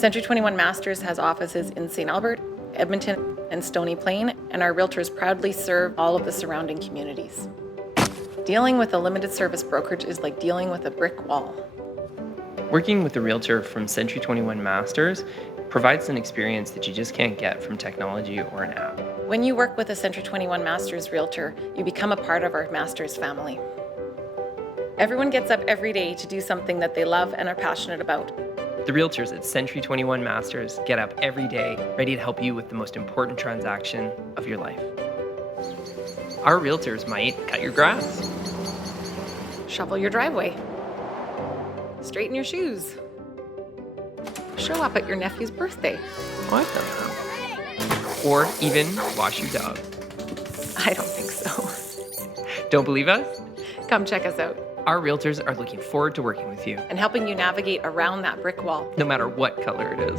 Century 21 Masters has offices in St. Albert, Edmonton, and Stony Plain, and our realtors proudly serve all of the surrounding communities. Dealing with a limited service brokerage is like dealing with a brick wall. Working with a realtor from Century 21 Masters provides an experience that you just can't get from technology or an app. When you work with a Century 21 Masters realtor, you become a part of our Masters family. Everyone gets up every day to do something that they love and are passionate about. The realtors at Century 21 Masters get up every day ready to help you with the most important transaction of your life. Our realtors might cut your grass, Shovel your driveway. Straighten your shoes. Show up at your nephew's birthday. oh, I've done that, or even wash your dog. I don't think so. Don't believe us? Come check us out. Our realtors are looking forward to working with you, And helping you navigate around that brick wall. no matter what color it is.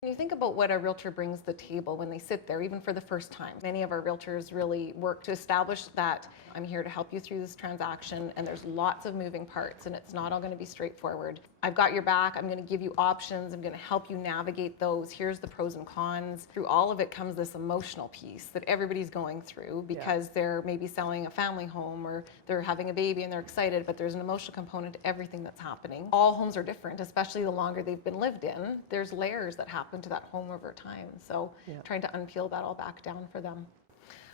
When you think about what a realtor brings to the table when they sit there, even for the first time, many of our realtors really work to establish that I'm here to help you through this transaction, and there's lots of moving parts, and it's not all going to be straightforward. I've got your back. I'm going to give you options. I'm going to help you navigate those. Here's the pros and cons. Through all of it comes this emotional piece that everybody's going through because they're maybe selling a family home or they're having a baby and they're excited, but there's an emotional component to everything that's happening. All homes are different, especially the longer they've been lived in. There's layers that happen to that home over time. So trying to unpeel that all back down for them.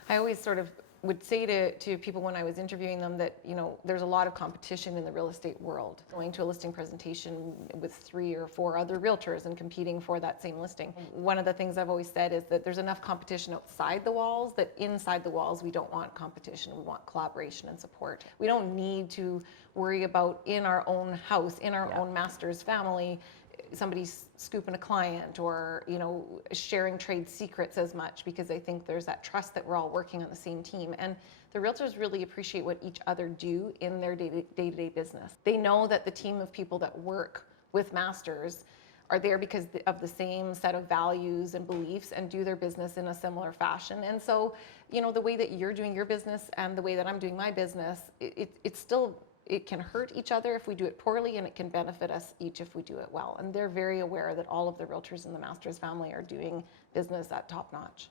I always sort of would say to people when I was interviewing them that, you know, there's a lot of competition in the real estate world. Going to a listing presentation with 3 or 4 other realtors and competing for that same listing. One of the things I've always said is that there's enough competition outside the walls that inside the walls we don't want competition. We want collaboration and support. We don't need to worry about in our own house, in our own master's family, somebody's scooping a client or, you know, sharing trade secrets as much, because I think there's that trust that we're all working on the same team. And the realtors really appreciate what each other do in their day-to-day business. They know that the team of people that work with masters are there because of the same set of values and beliefs and do their business in a similar fashion. And so, you know, the way that you're doing your business and the way that I'm doing my business, it's still, it can hurt each other if we do it poorly, and it can benefit us each if we do it well. And they're very aware that all of the realtors in the Masters family are doing business at top notch.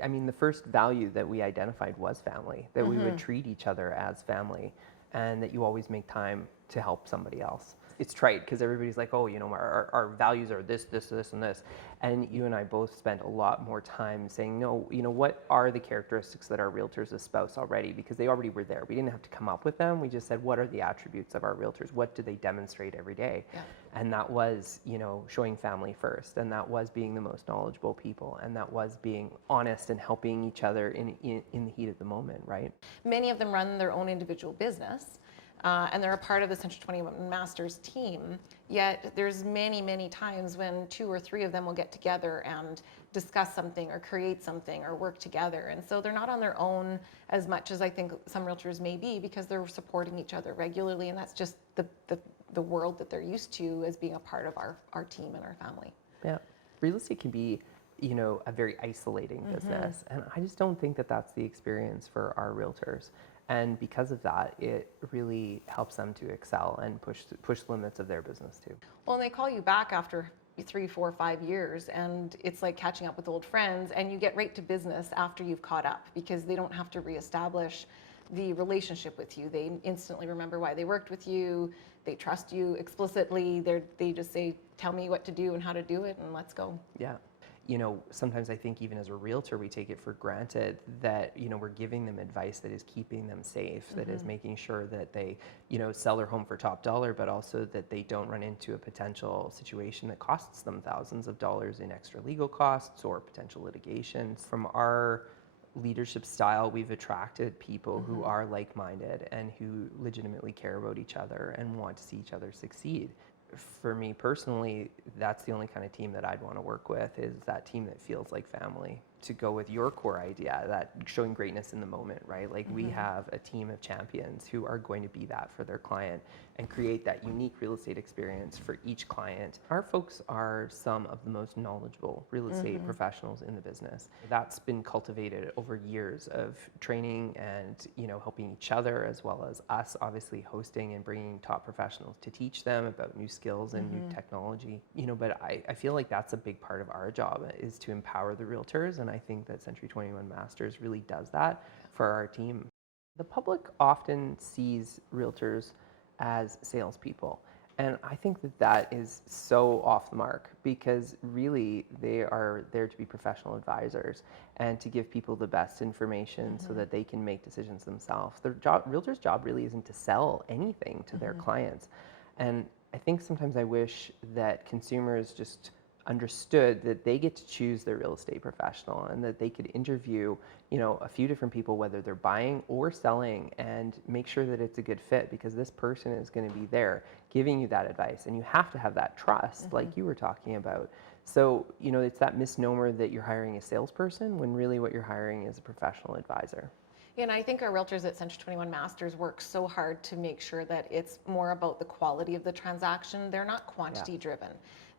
I mean, the first value that we identified was family, that we would treat each other as family, and that you always make time to help somebody else. It's trite because everybody's like, oh, you know, our values are this, this, this, and this. And you and I both spent a lot more time saying, no, you know, what are the characteristics that our realtors espouse already? Because they already were there. We didn't have to come up with them. We just said, what are the attributes of our realtors? What do they demonstrate every day? Yeah. And that was, you know, showing family first. And that was being the most knowledgeable people. And that was being honest and helping each other in the heat of the moment, right? Many of them run their own individual business. And they're a part of the Century 21 Masters team, yet there's many times when 2 or 3 of them will get together and discuss something or create something or work together. And so they're not on their own as much as I think some realtors may be, because they're supporting each other regularly, and that's just the world that they're used to as being a part of our team and our family. Yeah, real estate can be, you know, a very isolating business, and I just don't think that that's the experience for our realtors. And because of that, it really helps them to excel and push the limits of their business too. Well, and they call you back after 3, 4, 5 years, and it's like catching up with old friends, and you get right to business after you've caught up, because they don't have to reestablish the relationship with you. They instantly remember why they worked with you. They trust you explicitly. They just say, tell me what to do and how to do it, and let's go. Yeah. You know, sometimes I think even as a realtor, we take it for granted that, you know, we're giving them advice that is keeping them safe, that is making sure that they, you know, sell their home for top dollar, but also that they don't run into a potential situation that costs them thousands of dollars in extra legal costs or potential litigation. From our leadership style, we've attracted people who are like-minded and who legitimately care about each other and want to see each other succeed. For me personally, that's the only kind of team that I'd want to work with, is that team that feels like family. to go with your core idea, that showing greatness in the moment, right? Like we have a team of champions who are going to be that for their client and create that unique real estate experience for each client. Our folks are some of the most knowledgeable real estate professionals in the business. That's been cultivated over years of training and, you know, helping each other, as well as us obviously hosting and bringing top professionals to teach them about new skills and new technology. You know, but I feel like that's a big part of our job, is to empower the realtors, and I think that Century 21 Masters really does that for our team. The public often sees realtors as salespeople. And I think that that is so off the mark, because really they are there to be professional advisors and to give people the best information so that they can make decisions themselves. Realtor's job really isn't to sell anything to their clients. And I think sometimes I wish that consumers just understood that they get to choose their real estate professional, and that they could interview, you know, a few different people, whether they're buying or selling, and make sure that it's a good fit, because this person is going to be there giving you that advice, and you have to have that trust, like you were talking about. So, you know, it's that misnomer that you're hiring a salesperson, when really what you're hiring is a professional advisor. Yeah, and I think our realtors at Century 21 Masters work so hard to make sure that it's more about the quality of the transaction. They're not quantity driven.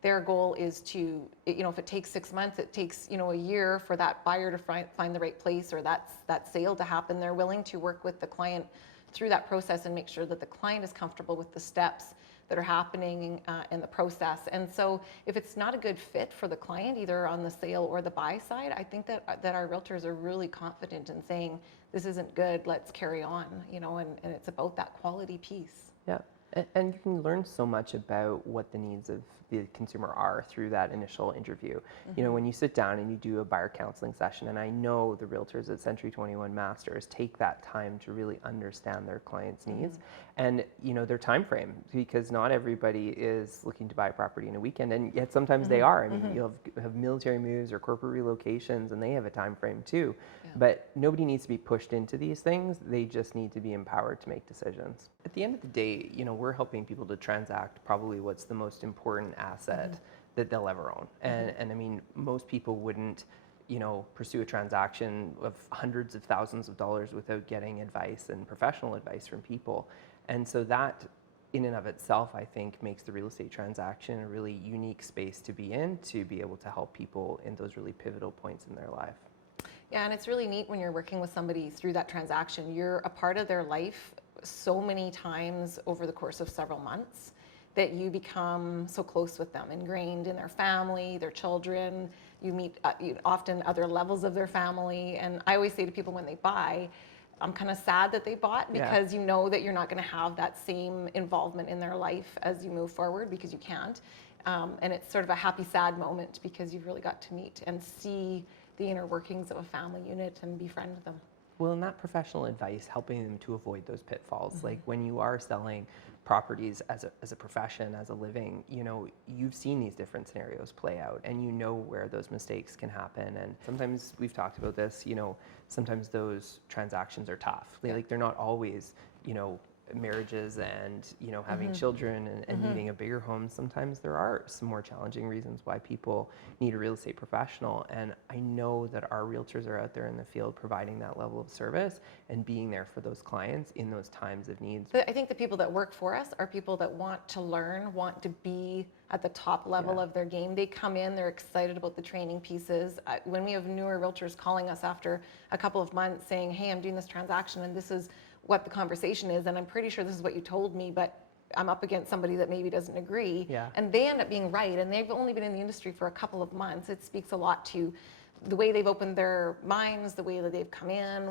Their goal is to, you know, if it takes 6 months, it takes, you know, a year for that buyer to find the right place, or that sale to happen. They're willing to work with the client through that process and make sure that the client is comfortable with the steps that are happening in the process. And so if it's not a good fit for the client, either on the sale or the buy side, I think that our realtors are really confident in saying, this isn't good, let's carry on, you know, and it's about that quality piece. Yeah, and you can learn so much about what the needs of the consumer are through that initial interview. You know, when you sit down and you do a buyer counseling session, and I know the realtors at Century 21 Masters take that time to really understand their clients' needs and, you know, their time frame, because not everybody is looking to buy a property in a weekend, and yet sometimes they are. I mean, you'll have military moves or corporate relocations, and they have a time frame too. But nobody needs to be pushed into these things. They just need to be empowered to make decisions. At the end of the day, you know, we're helping people to transact probably what's the most important asset that they'll ever own. And I mean, most people wouldn't, you know, pursue a transaction of hundreds of thousands of dollars without getting advice and professional advice from people. And so that in and of itself, I think, makes the real estate transaction a really unique space to be in, to be able to help people in those really pivotal points in their life. Yeah, and it's really neat when you're working with somebody through that transaction. You're a part of their life so many times over the course of several months that you become so close with them, ingrained in their family, their children. You meet often other levels of their family. And I always say to people when they buy, I'm kind of sad that they bought, because you know that you're not going to have that same involvement in their life as you move forward, because you can't. And it's sort of a happy, sad moment, because you've really got to meet and see the inner workings of a family unit and befriend them. Well, and that professional advice, helping them to avoid those pitfalls. Like when you are selling properties as a profession, as a living, you know, you've seen these different scenarios play out, and you know where those mistakes can happen. And sometimes, we've talked about this, you know, sometimes those transactions are tough. Like they're not always, you know, marriages and, you know, having children and needing a bigger home. Sometimes there are some more challenging reasons why people need a real estate professional. And I know that our realtors are out there in the field providing that level of service and being there for those clients in those times of needs. But I think the people that work for us are people that want to learn, want to be at the top level of their game. They come in, they're excited about the training pieces. When we have newer realtors calling us after a couple of months saying, hey, I'm doing this transaction and this is what the conversation is, and I'm pretty sure this is what you told me, but I'm up against somebody that maybe doesn't agree. And they end up being right, and they've only been in the industry for a couple of months. It speaks a lot to the way they've opened their minds, the way that they've come in,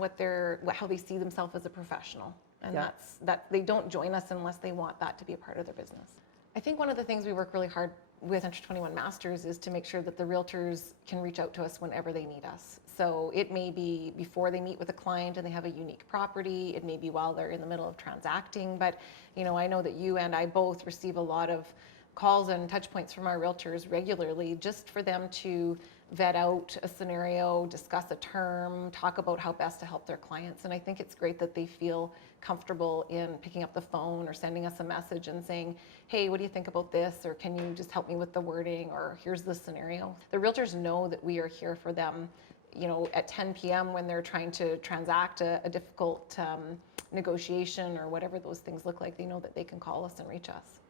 how they see themselves as a professional. And that they don't join us unless they want that to be a part of their business. I think one of the things we work really hard with Century 21 Masters is to make sure that the realtors can reach out to us whenever they need us. So it may be before they meet with a client and they have a unique property. It may be while they're in the middle of transacting. But, you know, I know that you and I both receive a lot of calls and touch points from our realtors regularly, just for them to vet out a scenario, discuss a term, talk about how best to help their clients. And I think it's great that they feel comfortable in picking up the phone or sending us a message and saying, hey, what do you think about this? Or can you just help me with the wording? Or here's the scenario. The realtors know that we are here for them you know, at 10 p.m. when they're trying to transact a difficult negotiation or whatever those things look like, they know that they can call us and reach us.